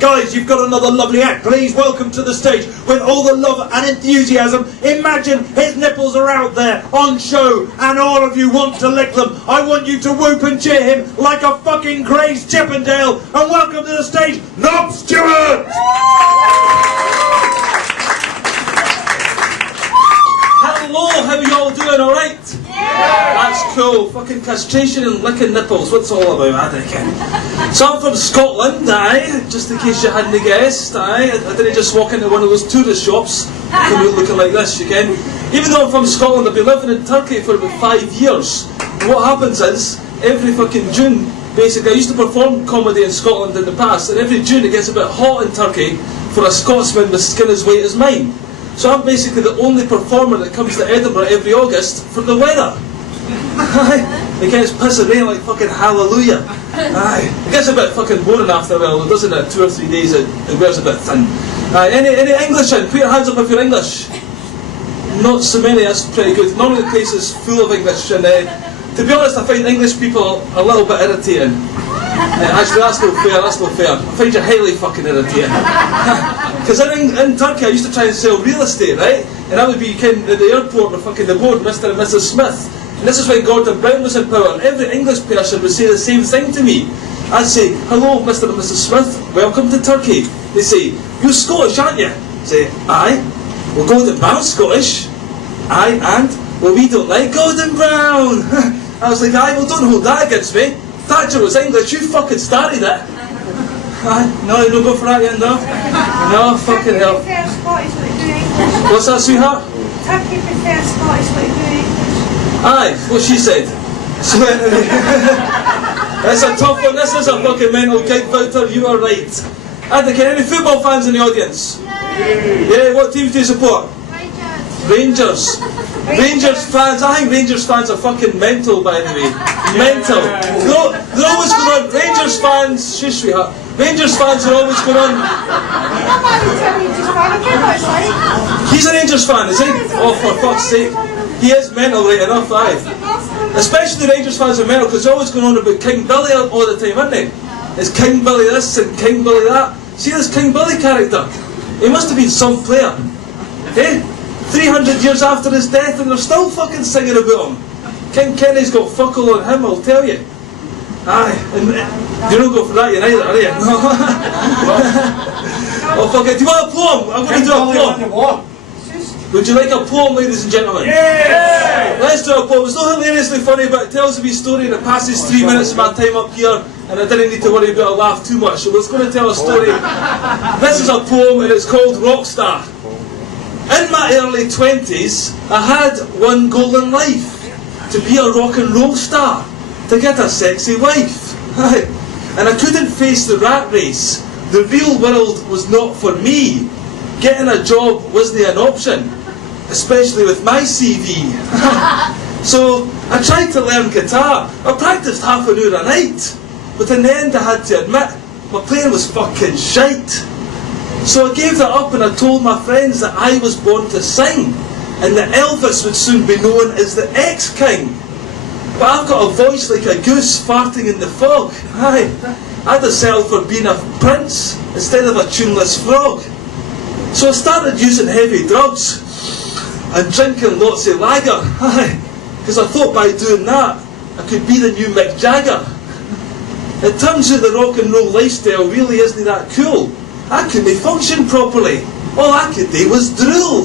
Guys, you've got another lovely act. Please welcome to the stage, with all the love and enthusiasm. Imagine his nipples are out there on show and all of you want to lick them. I want you to whoop and cheer him like a fucking crazed Chippendale. And welcome to the stage, Nob Stewart! Hello, how y'all doing, alright? Yeah! That's cool. Fucking castration and licking nipples, what's it all about, I reckon? So I'm from Scotland, just in case you hadn't guessed, I didn't just walk into one of those tourist shops looking like this, you can. Even though I'm from Scotland, I've been living in Turkey for about 5 years. And what happens is, every fucking June, basically, I used to perform comedy in Scotland in the past, and every June it gets a bit hot in Turkey for a Scotsman with skin as white as mine. So I'm basically the only performer that comes to Edinburgh every August for the weather. It gets pissing rain like fucking hallelujah. It gets a bit fucking boring after a while, doesn't it? 2 or 3 days it wears a bit thin. Any English in? Put your hands up if you're English. Not so many, that's pretty good. Normally the place is full of English, and to be honest I find English people a little bit irritating. Actually that's not fair, I find you highly fucking irritating. Because in Turkey I used to try and sell real estate, right? And I would be at the airport with fucking the board, Mr. and Mrs. Smith. And this is when Gordon Brown was in power, and every English person would say the same thing to me. I'd say, hello Mr. and Mrs. Smith, welcome to Turkey. They say, you're Scottish, aren't you? I say, aye. Well, Gordon Brown's Scottish. Aye, and? Well, we don't like Gordon Brown. I was like, aye, well don't hold that against me. Thatcher was English, you fucking started it. No, you don't go for that yet, no? No, fucking hell. What's that, sweetheart? Turkey prefers Scottish, but you do English. Aye, what she said. So anyway, that's a tough one, this is a fucking mental gig, Victor, you are right. I think, any football fans in the audience? Yeah, what teams do you support? Rangers. Rangers fans, I think Rangers fans are fucking mental, by the way. Mental. They're always going on. Rangers fans, shush sweetheart. Rangers fans are always going on. He's a Rangers fan, is he? Oh, for fuck's sake. He is mental, right enough, aye. Especially the Rangers fans are mental, because they're always going on about King Billy all the time, aren't they? It's King Billy this and King Billy that. See this King Billy character? He must have been some player. Eh? 300 years after his death and they're still fucking singing about him. King Kenny's got fuck all on him, I'll tell you. Aye, and you don't go for that yet either, are you? Oh fuck it, do you want a poem? I'm going to do a poem. Would you like a poem, ladies and gentlemen? Yeah! Let's do a poem. It's not hilariously funny, but it tells a wee story and it passes 3 minutes of my time up here, and I didn't need to worry about a laugh too much, so it's going to tell a story. This is a poem and it's called Rockstar. In my early 20s, I had one goal in life, to be a rock and roll star, to get a sexy wife. And I couldn't face the rat race. The real world was not for me. Getting a job wasn't an option, especially with my CV. So I tried to learn guitar. I practiced half an hour a night. But in the end I had to admit, my playing was fucking shite. So I gave that up and I told my friends that I was born to sing, and that Elvis would soon be known as the ex-king. But I've got a voice like a goose farting in the fog. Aye, I'd have settled for being a prince instead of a tuneless frog. So I started using heavy drugs and drinking lots of lager. Aye, because I thought by doing that I could be the new Mick Jagger. It turns out the rock and roll lifestyle really isn't that cool. I couldn't function properly. All I could do was drool.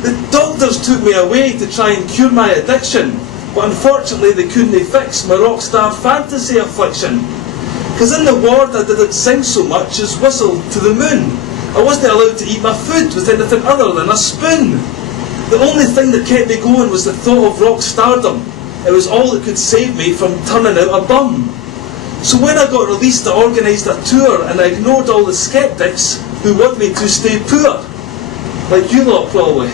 The doctors took me away to try and cure my addiction, but unfortunately they couldn't fix my rock star fantasy affliction. Because in the ward I didn't sing so much as whistle to the moon. I wasn't allowed to eat my food with anything other than a spoon. The only thing that kept me going was the thought of rock stardom. It was all that could save me from turning out a bum. So when I got released, I organised a tour and I ignored all the skeptics who want me to stay poor. Like you lot, probably.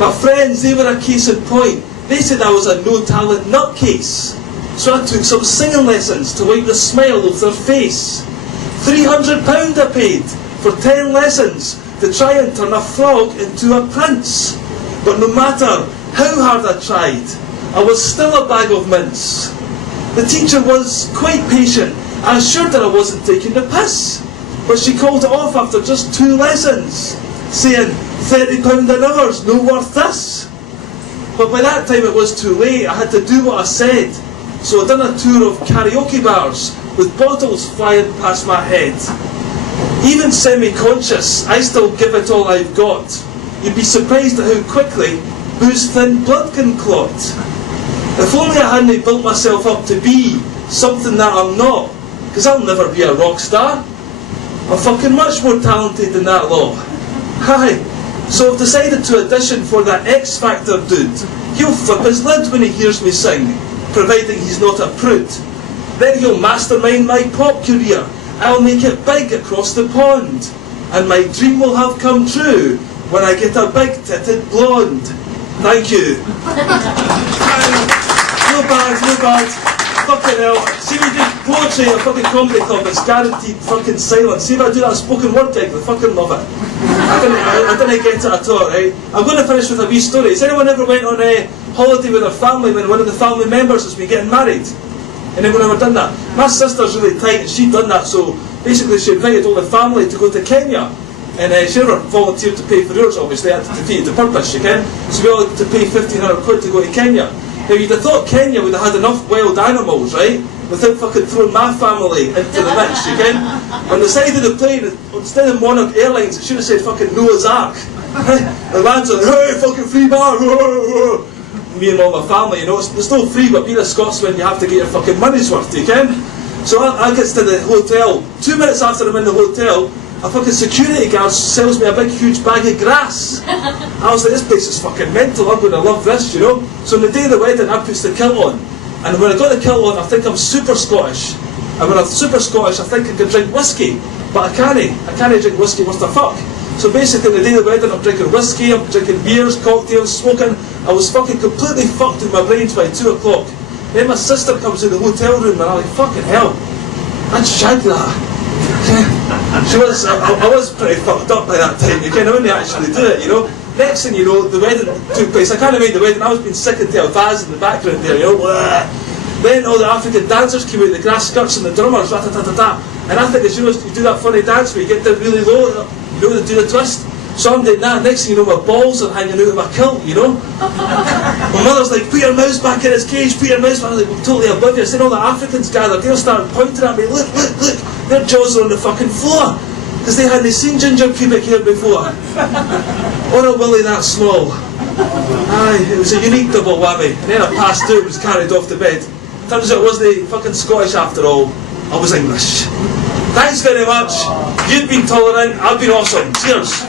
My friends, they were a case in point. They said I was a no-talent nutcase. So I took some singing lessons to wipe the smile off their face. £300 I paid for 10 lessons to try and turn a frog into a prince. But no matter how hard I tried, I was still a bag of mince. The teacher was quite patient I assured her I wasn't taking the piss, but she called it off after just 2 lessons, saying £30 an hour's no worth this. But by that time it was too late. I had to do what I said. So I done a tour of karaoke bars with bottles flying past my head. Even semi-conscious, I still give it all I've got. You'd be surprised at how quickly booze thin blood can clot. If only I hadn't built myself up to be something that I'm not, because I'll never be a rock star. I'm fucking much more talented than that lot. Hi. So I've decided to audition for that X Factor dude. He'll flip his lid when he hears me sing, providing he's not a prude. Then he'll mastermind my pop career. I'll make it big across the pond. And my dream will have come true when I get a big-titted blonde. Thank you. No bad. Fucking hell. See if you do poetry at a fucking comedy club, it's guaranteed fucking silence. See if I do that spoken word gig, I fucking love it. I didn't get it at all, right? I'm going to finish with a wee story. Has anyone ever went on a holiday with their family when one of the family members has been getting married? Anyone ever done that? My sister's really tight and she'd done that, so basically she invited all the family to go to Kenya. And she never volunteered to pay for yours, obviously, that defeated the purpose, you can. So we all had to pay 1,500 quid to go to Kenya. Now you'd have thought Kenya would have had enough wild animals, right? Without fucking throwing my family into the mix, you can. On the side of the plane, instead of Monarch Airlines, it should have said fucking Noah's Ark. The lands on, hey, fucking free bar, me and all my family, you know, it's no free, but being a Scotsman, you have to get your fucking money's worth, you can. So I get to the hotel. 2 minutes after I'm in the hotel, a fucking security guard sells me a big huge bag of grass. I was like, this place is fucking mental, I'm going to love this, you know. So on the day of the wedding, I puts the kilt on. And when I got the kilt on, I think I'm super Scottish. And when I'm super Scottish, I think I can drink whiskey. But I can't drink whiskey, what the fuck? So basically, the day of the wedding, I'm drinking whiskey, I'm drinking beers, cocktails, smoking. I was fucking completely fucked in my brains by 2 o'clock. Then my sister comes in the hotel room and I'm like, fucking hell, I'd shag that. I was pretty fucked up by that time, you know, when they actually do it, you know. Next thing you know, the wedding took place. I can't have made the wedding, I was being sick into a vase in the background there, you know. Then all the African dancers came out, the grass skirts and the drummers, ta-ta-ta-ta-ta. And I think, as you know, you do that funny dance where you get down really low, you know, they do the twist. So I'm doing that, next thing you know, my balls are hanging out of my kilt, you know. My mother's like, put your mouse back in its cage, put your mouse back. I was like, I'm totally oblivious. Then all the Africans gathered, they'll start pointing at me, look, their jaws are on the fucking floor. Because they hadn't seen ginger pubic hair before. Or a willy that small. Aye, it was a unique double whammy. And then I passed out and was carried off to bed. Turns out I wasn't fucking Scottish after all, I was English. Thanks very much. You've been tolerant, I've been awesome. Cheers.